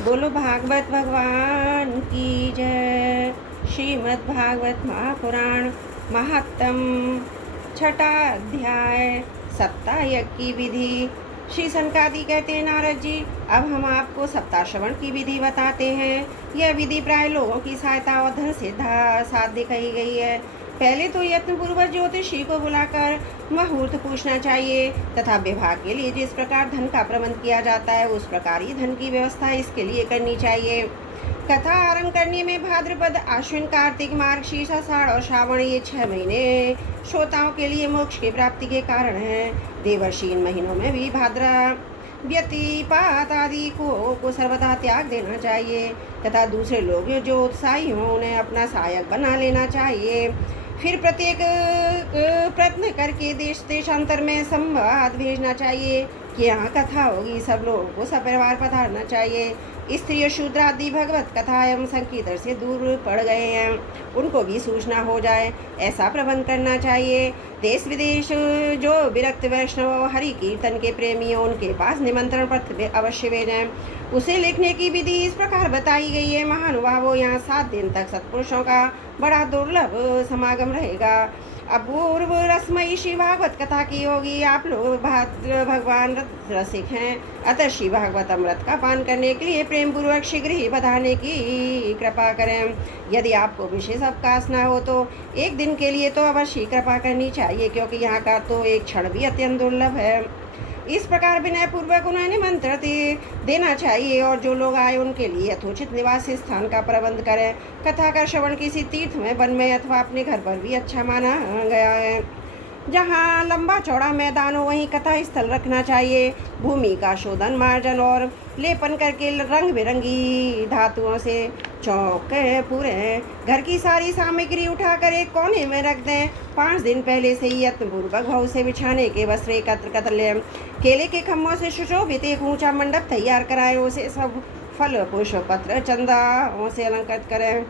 बोलो भागवत भगवान की जय। श्रीमद् भागवत महापुराण महात्म छठा अध्याय सप्ताह यज्ञ की विधि। श्री सनकादि कहते हैं, नारद जी, अब हम आपको सप्ताह श्रवण की विधि बताते हैं। यह विधि प्राय लोगों की सहायता और धन से साध्य कही गई है। पहले तो यत्नपूर्वक ज्योतिषी को बुलाकर मुहूर्त पूछना चाहिए तथा विवाह के लिए जिस प्रकार धन का प्रबंध किया जाता है उस प्रकार ही धन की व्यवस्था इसके लिए करनी चाहिए। कथा आरंभ करने में भाद्रपद, आश्विन, कार्तिक, मार्गशीर्ष, आषाढ़ और श्रावण ये 6 महीने श्रोताओं के लिए मोक्ष की प्राप्ति के कारण हैं। देवर्षि इन महीनों में भी भाद्रा व्यतिपात आदि को सर्वथा त्याग देना चाहिए तथा दूसरे लोग जो उत्साही हों उन्हें अपना सहायक बना लेना चाहिए। फिर प्रत्येक प्रयत्न करके देश देशांतर में संवाद भेजना चाहिए कि यहाँ कथा होगी, सब लोगों को सपरिवार पधारना चाहिए। स्त्री शूद्र आदि भगवत कथा एवं संकीर्तन से दूर पड़ गए हैं, उनको भी सूचना हो जाए, ऐसा प्रबंध करना चाहिए। देश विदेश जो विरक्त वैष्णव हरि कीर्तन के प्रेमी हो उनके पास निमंत्रण पत्र अवश्य भेजें। उसे लिखने की विधि इस प्रकार बताई गई है। महानुभावों, यहाँ 7 दिन तक सत्पुरुषों का बड़ा दुर्लभ समागम रहेगा। अपूर्व रसमयी श्री भागवत कथा की होगी। आप लोग भगवान रसिक हैं, अतः श्री भागवत अमृत का पान करने के लिए प्रेम पूर्वक शीघ्र ही बधाने की कृपा करें। यदि आपको विशेष अवकाश न हो तो एक दिन के लिए तो अवश्य कृपा करनी चाहिए, क्योंकि यहाँ का तो एक क्षण भी अत्यंत दुर्लभ है। इस प्रकार विनय पूर्वक उन्हें निमंत्रण देना चाहिए और जो लोग आए उनके लिए यथोचित निवास स्थान का प्रबंध करें। कथा का श्रवण किसी तीर्थ में, वन में अथवा अपने घर पर भी अच्छा माना गया है। जहाँ लंबा चौड़ा मैदान हो वहीं कथा स्थल रखना चाहिए। भूमि का शोधन, मार्जन और लेपन करके रंग बिरंगी धातुओं से चौके पूरे घर की सारी सामग्री उठाकर एक कोने में रख दें। 5 दिन पहले से ही यत्नपूर्वक भाव से बिछाने के वस्त्र एकत्र कर लें। केले के खम्भों से सुशोभित एक ऊंचा मंडप तैयार कराएं। उसे सब फल, पुष्प, पत्र, चंदाओं से अलंकृत करें।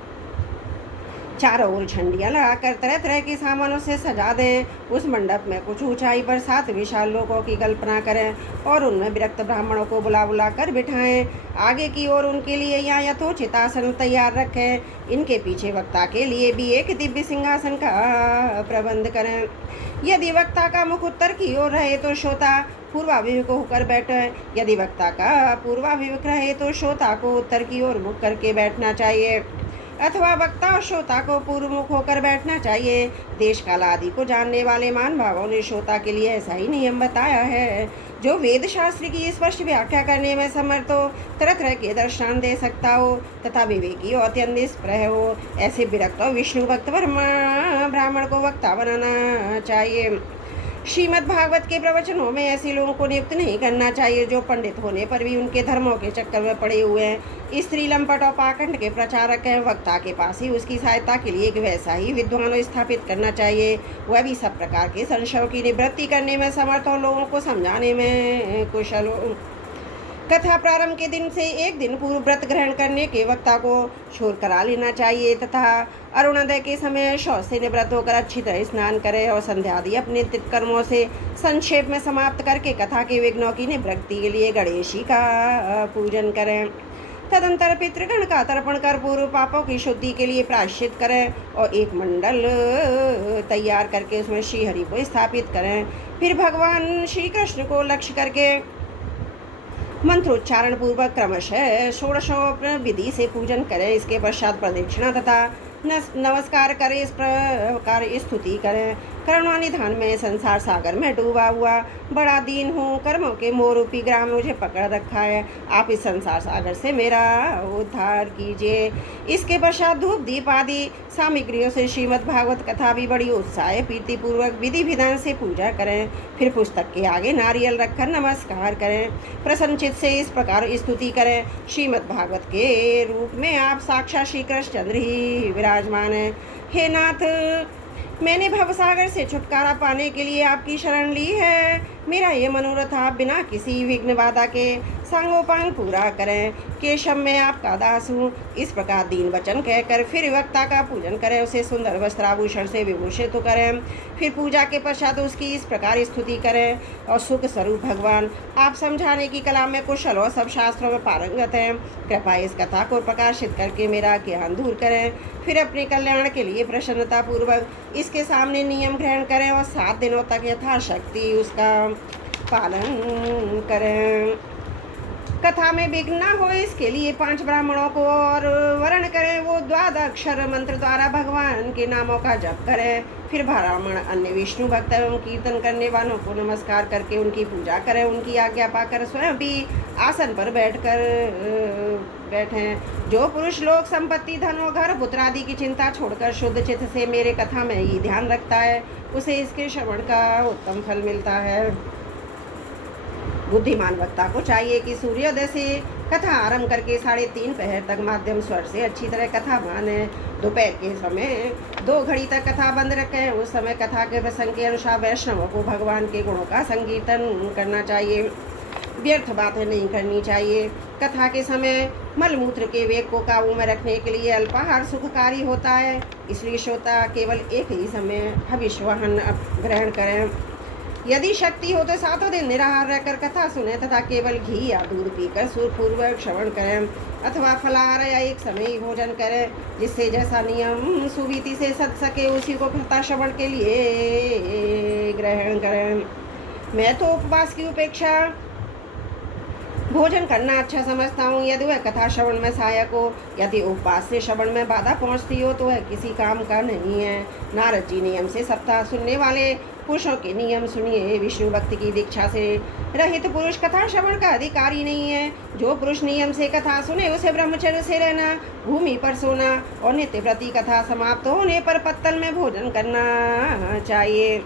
चारों ओर झंडियाँ लगाकर तरह तरह के सामानों से सजा दें। उस मंडप में कुछ ऊंचाई पर 7 विशाल लोकों की कल्पना करें और उनमें विरक्त ब्राह्मणों को बुला कर बिठाएं। आगे की ओर उनके लिए यहाँ यथोचित आसन तैयार रखें। इनके पीछे वक्ता के लिए भी एक दिव्य सिंहासन का प्रबंध करें। यदि वक्ता का मुख उत्तर की ओर रहे तो श्रोता पूर्वाभिमुख होकर बैठे। यदि वक्ता का पूर्वाभिमुख रहे तो श्रोता को उत्तर की ओर मुख करके बैठना चाहिए अथवा वक्ता और श्रोता को पूर्वमुख होकर बैठना चाहिए। देश काल आदि को जानने वाले महान भावों ने श्रोता के लिए ऐसा ही नियम बताया है। जो वेद शास्त्र की स्पष्ट व्याख्या करने में समर्थ हो, तरह तरह के दर्शन दे सकता हो तथा विवेकी और अत्यंत निष्प्रह हो, ऐसे विरक्त और विष्णु भक्त ब्राह्मण को वक्ता बनाना चाहिए। श्रीमद् भागवत के प्रवचनों में ऐसे लोगों को नियुक्त नहीं करना चाहिए जो पंडित होने पर भी उनके धर्मों के चक्कर में पड़े हुए हैं। स्त्री लंपट और पाखंड के प्रचारक हैं। वक्ता के पास ही उसकी सहायता के लिए एक वैसा ही विद्वान स्थापित करना चाहिए, वह भी सब प्रकार के संशयों की निवृत्ति करने में समर्थ और लोगों को समझाने में कुशल हो। कथा प्रारंभ के दिन से एक दिन पूर्व व्रत ग्रहण करने के वक्ता को शोर करा लेना चाहिए तथा अरुणोदय के समय शौच से निवृत्त होकर अच्छी तरह स्नान करें और संध्या आदि अपने कर्मों से संक्षेप में समाप्त करके कथा के विघ्नों की निवृत्ति के लिए गणेश जी का पूजन करें। तदंतर पितृगण का तर्पण कर पूर्व पापों की शुद्धि के लिए प्रायश्चित करें और एक मंडल तैयार करके उसमें श्री हरि को स्थापित करें। फिर भगवान श्री कृष्ण को लक्ष्य करके मंत्रोच्चारण पूर्वक क्रमशः षोडशोपचार विधि से पूजन करें। इसके पश्चात प्रदक्षिणा तथा नमस्कार करें। इस प्रकार स्तुति करें। करुणानिधान में संसार सागर में डूबा हुआ बड़ा दीन हूँ, कर्मों के मोह रूपी ग्राम मुझे पकड़ रखा है, आप इस संसार सागर से मेरा उद्धार कीजिए। इसके पश्चात धूप दीप आदि सामग्रियों से श्रीमद् भागवत कथा भी बड़ी उत्साह प्रीति पूर्वक विधि विधान से पूजा करें। फिर पुस्तक के आगे नारियल रखकर नमस्कार करें। प्रसन्नचित से इस प्रकार स्तुति करें। श्रीमद् भागवत के रूप में आप साक्षात श्री कृष्णचंद्र ही विराजमान हैं। हे नाथ, मैंने भवसागर से छुटकारा पाने के लिए आपकी शरण ली है। मेरा ये मनोरथ आप बिना किसी विघ्न बाधा के सांगोपांग पूरा करें। केशव मैं आपका दास हूँ। इस प्रकार दीन वचन कहकर फिर वक्ता का पूजन करें, उसे सुंदर वस्त्राभूषण से विभूषित तो करें। फिर पूजा के पश्चात उसकी इस प्रकार स्तुति करें। और सुख स्वरूप भगवान, आप समझाने की कला में कुशल और सब शास्त्रों में पारंगत हैं। कृपया इस कथा को प्रकाशित करके मेरा ज्ञान दूर करें। फिर अपने कल्याण के लिए प्रसन्नता पूर्वक इसके सामने नियम ग्रहण करें और 7 दिनों तक यथाशक्ति उसका पालन करें। कथा में विघ्न न हो इसके लिए 5 ब्राह्मणों को और वर्ण करें। वो 12 अक्षर मंत्र द्वारा भगवान के नामों का जप करें। फिर ब्राह्मण अन्य विष्णु भक्त एवं कीर्तन करने वालों को नमस्कार करके उनकी पूजा करें। उनकी आज्ञा पाकर स्वयं भी आसन पर बैठें। जो पुरुष लोग संपत्ति, धन और घर पुत्र आदि की चिंता छोड़कर शुद्ध चित्त से मेरे कथा में ही ध्यान रखता है, उसे इसके श्रवण का उत्तम फल मिलता है। बुद्धिमान वक्ता को चाहिए कि सूर्योदय से कथा आरंभ करके 3:30 पहर तक माध्यम स्वर से अच्छी तरह कथा माने। दोपहर के समय 2 घड़ी तक कथा बंद रखें। उस समय कथा के प्रसंग के अनुसार वैष्णवों को भगवान के गुणों का संकीर्तन करना चाहिए। व्यर्थ बातें नहीं करनी चाहिए। कथा के समय मलमूत्र के वेग को काबू में रखने के लिए अल्पाहार सुखकारी होता है, इसलिए श्रोता केवल एक ही समय हविष्वाहन ग्रहण करें। यदि शक्ति हो तो 7 दिन निराहार रहकर कथा सुने तथा केवल घी या दूध पीकर सुरपूर्वक श्रवण करें, अथवा फलाहार या एक समय ही भोजन करें, जिससे जैसा नियम सुविधि से सद सके उसी को कथा श्रवण के लिए ग्रहण करें। मैं तो उपवास की उपेक्षा भोजन करना अच्छा समझता हूँ, यदि वह कथा श्रवण में सहायक हो। यदि उपवास से श्रवण में बाधा पहुँचती हो तो वह किसी काम का नहीं है। नारद जी नियम से सप्ताह सुनने वाले पुरुषों के नियम सुनिए। विष्णु भक्ति की दीक्षा से रहित पुरुष कथा श्रवण का अधिकारी नहीं है। जो पुरुष नियम से कथा सुने उसे ब्रह्मचर्य से रहना, भूमि पर सोना और नित्य प्रति कथा समाप्त होने पर पत्तल में भोजन करना चाहिए।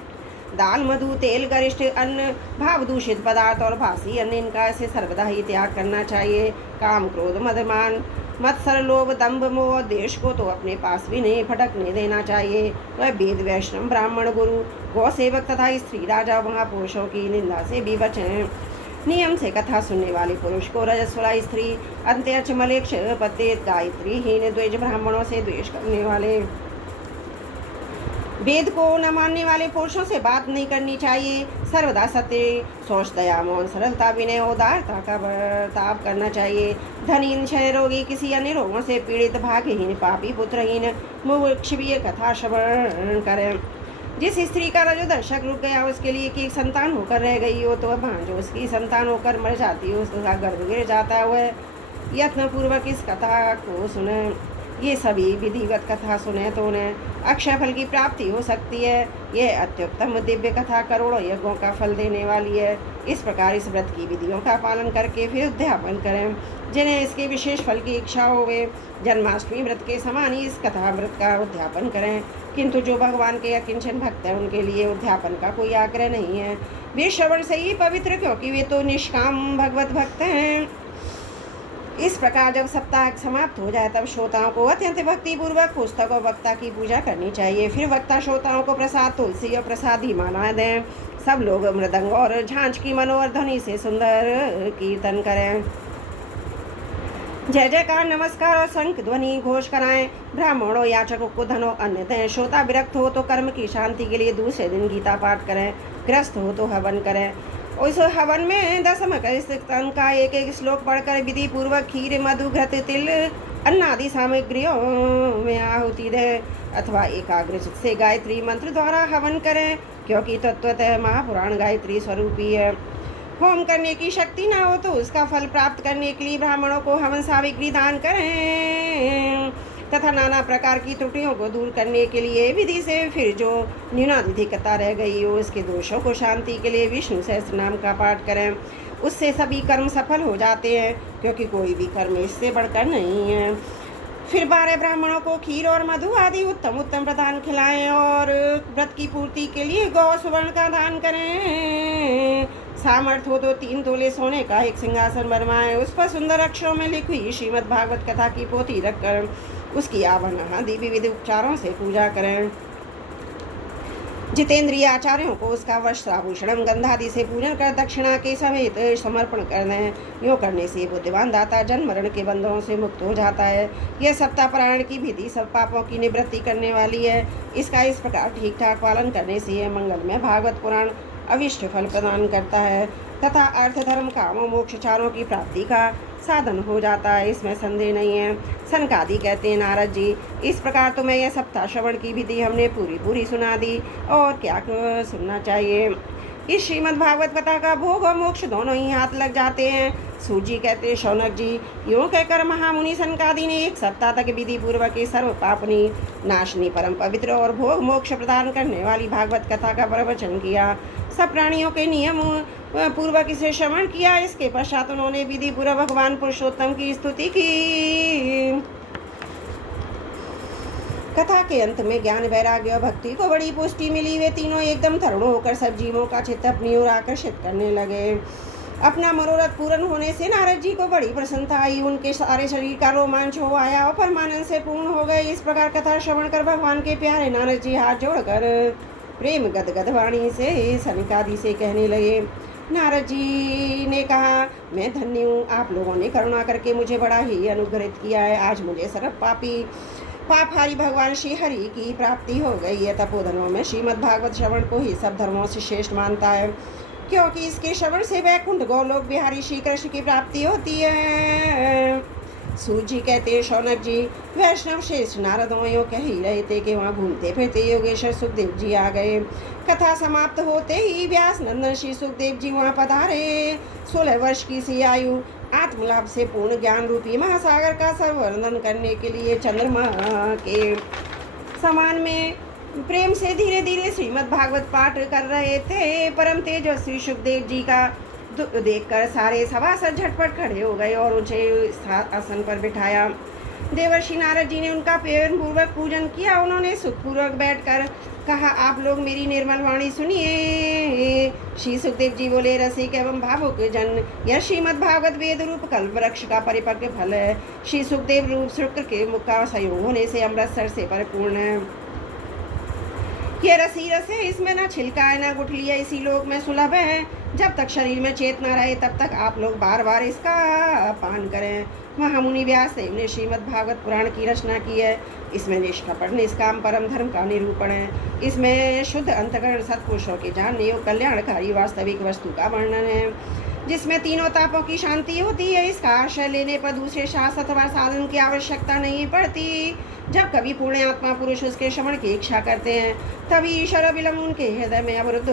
दाल, मधु, तेल, गरिष्ठ अन्न, भाव दूषित पदार्थ और बासी अन्न, इनका ऐसे सर्वदा ही त्याग करना चाहिए। काम, क्रोध, मदमान, मत्सर, लोभ, दंभ, मोह, देश को तो अपने पास भी नहीं फटकने देना चाहिए। वह वेद, वैष्णव, ब्राह्मण, गुरु, गौ सेवक तथा स्त्री, राजा, महापुरुषों की निंदा से भी बचें। नियम से कथा सुनने वाले पुरुष को रजस्वला स्त्री, अंत्यक्ष, मलेक्ष, पत्ते, गायत्री हीन, द्वेष, ब्राह्मणों से द्वेष करने वाले, वेद को न मानने वाले पुरुषों से बात नहीं करनी चाहिए। सर्वदा सत्य, शौच, दया, मौन, सरलता, विनय, उदारता का बर्ताव करना चाहिए। धनहीन, क्षय रोगी, किसी अन्य रोगों से पीड़ित, भाग्यहीन, पापी, पुत्रहीन, मुमुक्ष भी कथा श्रवण करें। जिस स्त्री का रजोदर्शक रुक गया उसके लिए कि एक संतान होकर रह गई हो तो वह जो उसकी संतान होकर मर जाती हो उसका गर्भ गिर जाता है, वह यत्नपूर्वक इस कथा को सुने। ये सभी विधिवत कथा सुने तो उन्हें अक्षय फल की प्राप्ति हो सकती है। यह अत्युत्तम दिव्य कथा करोड़ों यज्ञों का फल देने वाली है। इस प्रकार इस व्रत की विधियों का पालन करके फिर उद्यापन करें। जिन्हें इसके विशेष फल की इच्छा हो वे जन्माष्टमी व्रत के समान ही इस कथा व्रत का उद्यापन करें, किंतु जो भगवान के अकिंचन भक्त हैं उनके लिए उद्यापन का कोई आग्रह नहीं है। वे श्रवण से ही पवित्र, क्योंकि वे तो निष्काम भगवत भक्त हैं। इस प्रकार जब सप्ताह समाप्त हो जाए तब श्रोताओं को अत्यंत भक्ति पूर्वक पुस्तक और वक्ता की पूजा करनी चाहिए। फिर वक्ता श्रोताओं को प्रसाद, तुलसी और प्रसादी माला दें। सब लोग मृदंग और झांझ की मनोहर ध्वनि से सुंदर कीर्तन करें। जय जयकार, नमस्कार और शंख ध्वनि घोष कराएं। ब्राह्मणों, याचकों को धन और अन्न दें। श्रोता विरक्त हो तो कर्म की शांति के लिए दूसरे दिन गीता पाठ करें। ग्रस्त हो तो हवन करें। उस हवन में दशम स्तन का एक एक श्लोक पढ़कर विधि पूर्वक खीर, मधु, घृत, तिल, अन्न आदि सामग्रियों में आहुति दें, अथवा एकाग्र चित्त से गायत्री मंत्र द्वारा हवन करें, क्योंकि तत्वतः महापुराण गायत्री स्वरूपी है। होम करने की शक्ति ना हो तो उसका फल प्राप्त करने के लिए ब्राह्मणों को हवन सामग्री दान करें, तथा नाना प्रकार की त्रुटियों को दूर करने के लिए विधि से फिर जो न्यूनाधिकता रह गई हो उसके दोषों को शांति के लिए विष्णु सहस्त्र नाम का पाठ करें। उससे सभी कर्म सफल हो जाते हैं, क्योंकि कोई भी कर्म इससे बढ़कर नहीं है। फिर 12 ब्राह्मणों को खीर और मधु आदि उत्तम उत्तम प्रदान खिलाएं और व्रत की पूर्ति के लिए गौ सुवर्ण का दान करें। सामर्थ्य हो तो 3 तोले सोने का एक सिंहासन बनवाएं। उस पर सुंदर अक्षरों में लिखी हुई श्रीमद् भागवत कथा की पोथी रखकर उसकी आवरण आदि विविध उपचारों से पूजा करें। जितेंद्रिय आचार्यों को उसका वस्त्राभूषणम गंधादि से पूजन कर दक्षिणा के समेत समर्पण करना है। योग करने से बुद्धिमान दाता जन्म मरण के बंधनों से मुक्त हो जाता है। यह सप्ताहपारायण की विधि सब पापों की निवृत्ति करने वाली है। इसका इस प्रकार ठीक ठाक पालन करने से यह मंगलमय भागवत पुराण अविष्ट फल प्रदान करता है तथा अर्थ धर्म काम मोक्ष चारों की प्राप्ति का साधन हो जाता है, इसमें संदेह नहीं है। सनकादि कहते हैं, नारद जी, इस प्रकार तो मैं यह सप्ताह श्रवण की विधि हमने पूरी सुना दी, और क्या सुनना चाहिए। इस श्रीमद् भागवत कथा का भोग और मोक्ष दोनों ही हाथ लग जाते हैं। सूजी कहते हैं, शौनक जी, यूँ कहकर महामुनि सनकादि ने 1 सप्ताह तक विधि पूर्वक सर्व पापनी नाशनी परम पवित्र और भोग मोक्ष प्रदान करने वाली भागवत कथा का प्रवचन किया। सब प्राणियों के नियम पूर्वक इसे श्रवण किया। इसके पश्चात उन्होंने विधि पूर्वक भगवान पुरुषोत्तम की स्तुति की। कथा के अंत में ज्ञान वैराग्य और भक्ति को बड़ी पुष्टि मिली। वे तीनों एकदम तरुण होकर सब जीवों का चित्त अपनी ओर आकर्षित करने लगे। अपना मनोरथ पूर्ण होने से नारद जी को बड़ी प्रसन्नता आई। उनके सारे शरीर का रोमांच हो आया और परमानंद से पूर्ण हो गए। इस प्रकार कथा श्रवण कर भगवान के प्यारे नारद जी हाथ जोड़कर प्रेम गदगद वाणी से सनकादि से कहने लगे। नारद जी ने कहा, मैं धन्य हूँ, आप लोगों ने करुणा करके मुझे बड़ा ही अनुग्रहित किया है। आज मुझे सर्व पापहारी भगवान श्री हरि की प्राप्ति हो गई है। तपोधनों में श्रीमद् भागवत श्रवण को ही सब धर्मों से श्रेष्ठ मानता है, क्योंकि इसके श्रवण से वैकुंठ गोलोक बिहारी श्री कृष्ण की प्राप्ति होती है। सूजी कहते हैं, शौनक जी, वैष्णव श्रेष्ठ नारदों यूँ कह ही रहे थे कि वहाँ घूमते फिरते योगेश्वर सुखदेव जी आ गए। कथा समाप्त होते ही व्यास नंदन श्री सुखदेव जी वहाँ पधारे। 16 वर्ष की सी आयु आत्मलाभ से पूर्ण ज्ञान रूपी महासागर का संवर्धन करने के लिए चंद्रमा के समान में प्रेम से धीरे धीरे श्रीमद् भागवत पाठ कर रहे थे। परम तेजस्वी सुखदेव जी का देखकर सारे सभासद झटपट खड़े हो गए और उसे आसन पर बिठाया। देवर्षि नारद जी ने उनका प्रेम पूर्वक पूजन किया। उन्होंने सुखपूर्वक बैठकर कहा, आप लोग मेरी निर्मल वाणी सुनिए। श्री सुखदेव जी बोले, रसिक एवं भावुक जन, यह श्रीमद् भागवत वेद रूप कल्प वृक्ष का परिपक्व फल है। श्री सुखदेव रूप शुक्र के मुख का संयोग होने से अमृतसर से परिपूर्ण है। ये रसी रस है, इसमें ना छिलका है ना गुठली है, इसी लोक में सुलभ है। जब तक शरीर में चेतना रहे तब तक आप लोग बार बार इसका पान करें। महामुनि व्यासदेव ने श्रीमद् भागवत पुराण की रचना की है। इसमें निष्कपट निष्काम परम धर्म का निरूपण है। इसमें शुद्ध अंतःकरण सत्पुरुषों के जानने और कल्याणकारी वास्तविक वस्तु का वर्णन है, जिसमें तीनों तापों की शांति होती है। इसका आश्रय लेने पर दूसरे शास्त्र अथवा साधन की आवश्यकता नहीं पड़ती। जब कभी पूर्ण आत्मा पुरुष उसके श्रवण की इच्छा करते हैं, तभी ईश्वर विलंब उनके हृदय में अवरुद्ध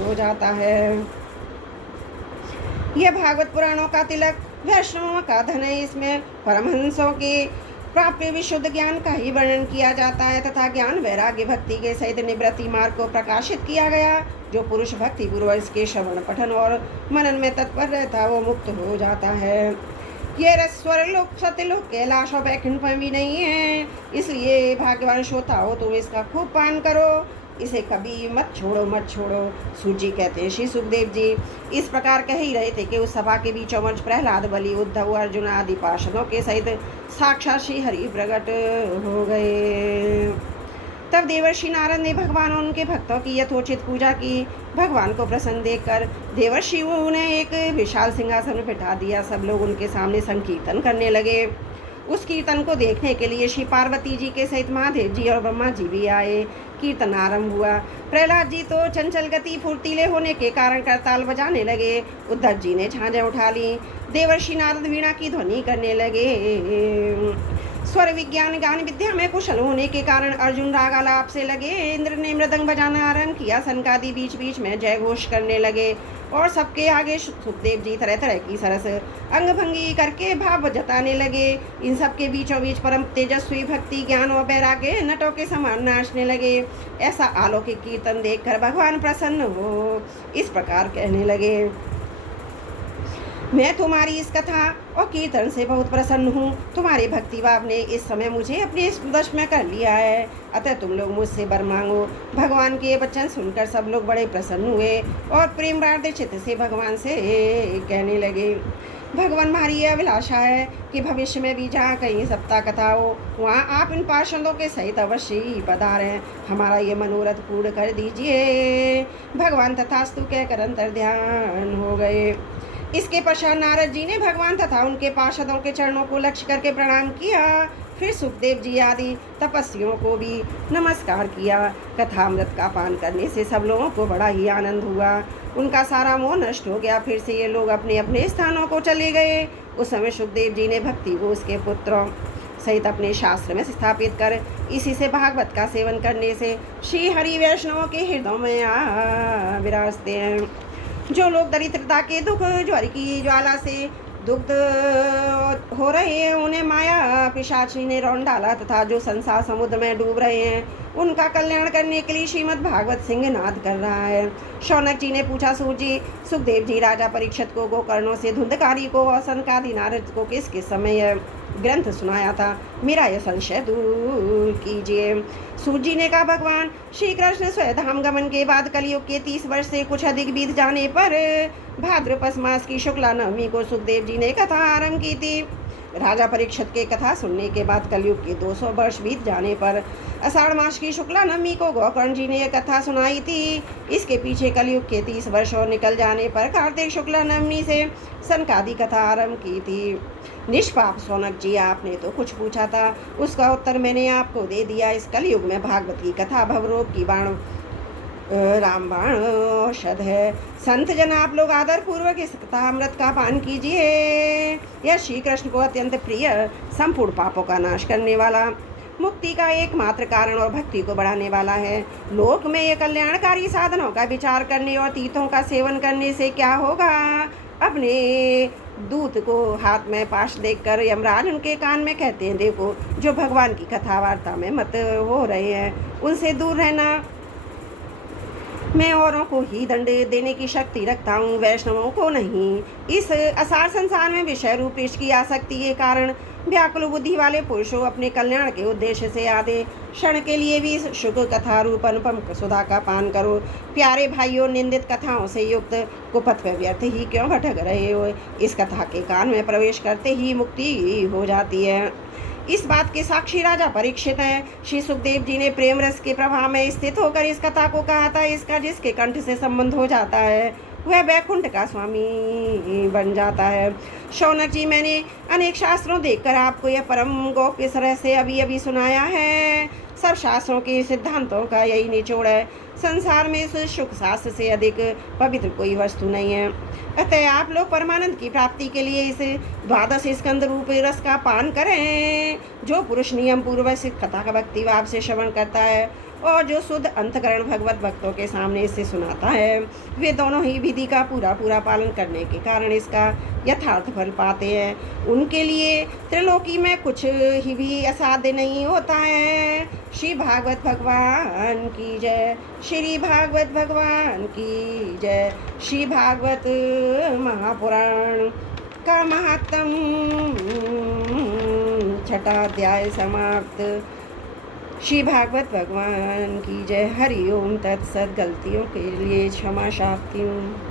हो जाता है। यह भागवत पुराणों का तिलक वैष्णवों का धन है। इसमें परमहंसों के प्राप्त विशुद्ध ज्ञान का ही वर्णन किया जाता है तथा ज्ञान वैराग्य भक्ति के सहित निवृत्ति मार्ग को प्रकाशित किया गया। जो पुरुष भक्ति पूर्वक इसके श्रवण पठन और मनन में तत्पर रहता है वो मुक्त हो जाता है। ये रस स्वर्गलोक सत्यलोक कैलाश और वैकुंठ में भी नहीं है। इसलिए भाग्यवान श्रोता हो तुम इसका खूब पान करो, इसे कभी मत छोड़ो। सूजी कहते हैं, श्री सुखदेव जी इस प्रकार कह ही रहे थे कि उस सभा के बीचों मंच प्रहलाद, बलि, उद्धव, अर्जुन आदि पार्षदों के सहित साक्षात श्री हरि प्रकट हो गए। तब देवर्षि नारद ने भगवान और उनके भक्तों की यथोचित पूजा की। भगवान को प्रसन्न देखकर देवर्षि उन्हें एक विशाल सिंहासन में बिठा दिया। सब लोग उनके सामने संकीर्तन करने लगे। उस कीर्तन को देखने के लिए श्री पार्वती जी के सहित महादेव जी और ब्रह्मा जी भी आए। कीर्तन आरंभ हुआ। प्रहलाद जी तो चंचल गति फुर्तीले होने के कारण करताल बजाने लगे। उद्धव जी ने झांझें उठा ली। देवर्षि नारद वीणा की ध्वनि करने लगे। स्वर विज्ञान ज्ञान विद्या में कुशल होने के कारण अर्जुन रागालाप से लगे। इंद्र ने मृदंग बजाना आरंभ किया। सनकादि बीच बीच में जय घोष करने लगे और सबके आगे सुखदेव जी तरह तरह की सरस अंगभंगी करके भाव जताने लगे। इन सब के बीचों बीच परम तेजस्वी भक्ति ज्ञान और वैराग्य नटों के समान नाचने लगे। ऐसा अलौकिक कीर्तन देखकर भगवान प्रसन्न हो इस प्रकार कहने लगे, मैं तुम्हारी इस कथा और कीर्तन से बहुत प्रसन्न हूँ। तुम्हारे भक्ति भाव ने इस समय मुझे अपने वश में कर लिया है, अतः तुम लोग मुझसे वर मांगो। भगवान के वचन सुनकर सब लोग बड़े प्रसन्न हुए और प्रेम चित्त से भगवान से कहने लगे, भगवान हमारी यह अभिलाषा है कि भविष्य में भी जहाँ कहीं सप्ताह कथा हो वहाँ आप इन पार्षदों के सहित अवश्य ही पधारें, हमारा ये मनोरथ पूर्ण कर दीजिए। भगवान तथास्तु कहकर अंतर ध्यान हो गए। इसके पश्चात नारद जी ने भगवान तथा उनके पार्षदों के चरणों को लक्ष्य करके प्रणाम किया। फिर सुखदेव जी आदि तपस्वियों को भी नमस्कार किया। कथामृत का पान करने से सब लोगों को बड़ा ही आनंद हुआ। उनका सारा मोह नष्ट हो गया। फिर से ये लोग अपने अपने स्थानों को चले गए। उस समय सुखदेव जी ने भक्ति को उसके पुत्रों सहित अपने शास्त्र में स्थापित कर इसी से भागवत का सेवन करने से श्री हरि वैष्णवों के हृदय में विराजते हैं। जो लोग दरिद्रता के दुख ज्वर की ज्वाला से दुग्ध हो रहे हैं उन्हें माया पिशाची ने रौंद डाला तथा जो संसार समुद्र में डूब रहे हैं उनका कल्याण करने के लिए श्रीमद् भागवत सिंह नाद कर रहा है। शौनक जी ने पूछा, सूजी सुखदेव जी राजा परीक्षित को गोकर्णों से धुंधकारी को और सनकादि नारद को किस किस समय यह ग्रंथ सुनाया था, मेरा यह संशय दूर कीजिए। सूत जी ने कहा, भगवान श्री कृष्ण स्वधाम गमन के बाद कलयुग के 30 वर्ष से कुछ अधिक बीत जाने पर भाद्रपद मास की शुक्ला नवमी को सुखदेव जी ने कथा आरंभ की थी। राजा परीक्षित के कथा सुनने के बाद कलयुग के 200 वर्ष बीत जाने पर आषाढ़ मास की शुक्ला नवमी को गोकर्ण जी ने यह कथा सुनाई थी। इसके पीछे कलयुग के 30 वर्ष और निकल जाने पर कार्तिक शुक्ला नवमी से सनकादि कथा आरंभ की थी। निष्पाप शौनक जी, आपने तो कुछ पूछा था, उसका उत्तर मैंने आपको दे दिया। इस कलयुग में भागवत की कथा भवरोग की बाण रामबाण औषध है। संत जन आप लोग आदर पूर्वक इस कथामृत का पान कीजिए। यह श्री कृष्ण को अत्यंत प्रिय, संपूर्ण पापों का नाश करने वाला, मुक्ति का एकमात्र कारण और भक्ति को बढ़ाने वाला है। लोक में ये कल्याणकारी साधनों का विचार करने और तीर्थों का सेवन करने से क्या होगा? अपने दूत को हाथ में पाश देखकर यमराज उनके कान में कहते हैं, देखो जो भगवान की कथा वार्ता में मत हो रहे हैं उनसे दूर रहना। मैं औरों को ही दंड देने की शक्ति रखता हूँ, वैष्णवों को नहीं। इस असार संसार में विषय रूप की आसक्ति के कारण व्याकुल बुद्धि वाले पुरुषों अपने कल्याण के उद्देश्य से आधे क्षण के लिए भी शुक कथा रूप अनुपम सुधा का पान करो। प्यारे भाइयों, निंदित कथाओं से युक्त कुपथ में व्यर्थ ही क्यों भटक रहे हो? इस कथा के कान में प्रवेश करते ही मुक्ति हो जाती है। इस बात के साक्षी राजा परीक्षित हैं। श्री सुखदेव जी ने प्रेम रस के प्रभाव में स्थित होकर इस कथा को कहा था। इसका जिसके कंठ से संबंध हो जाता है वह वैकुंठ का स्वामी बन जाता है। शौनक जी, मैंने अनेक शास्त्रों देखकर आपको यह परम गोप्य रहस्य अभी अभी सुनाया है। सब शास्त्रों के सिद्धांतों का यही निचोड़ है। संसार में इस सुख शास्त्र से अधिक पवित्र कोई वस्तु नहीं है। अतः आप लोग परमानंद की प्राप्ति के लिए इस 12 स्कंद रूप रस का पान करें। जो पुरुष नियम पूर्वक इस कथा का भक्ति भाव से श्रवण करता है और जो शुद्ध अंतकरण भगवत भक्तों के सामने इसे सुनाता है, वे दोनों ही विधि का पूरा पालन करने के कारण इसका यथार्थ फल पाते हैं। उनके लिए त्रिलोकी में कुछ ही भी असाध्य नहीं होता है। श्री भागवत भगवान की जय। श्री भागवत भगवान की जय। श्री भागवत महापुराण का महात्म 6वां अध्याय समाप्त। श्री भागवत भगवान की जय। हरि ओम तत्सत। गलतियों के लिए क्षमा चाहती हूँ।